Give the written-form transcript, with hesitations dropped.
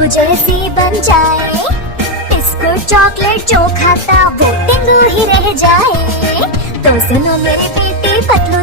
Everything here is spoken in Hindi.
टेंगू जैसी बन जाए। बिस्कुट चॉकलेट जो खाता वो टेंगू ही रह जाए। तो सुनो मेरी बेटी पतलू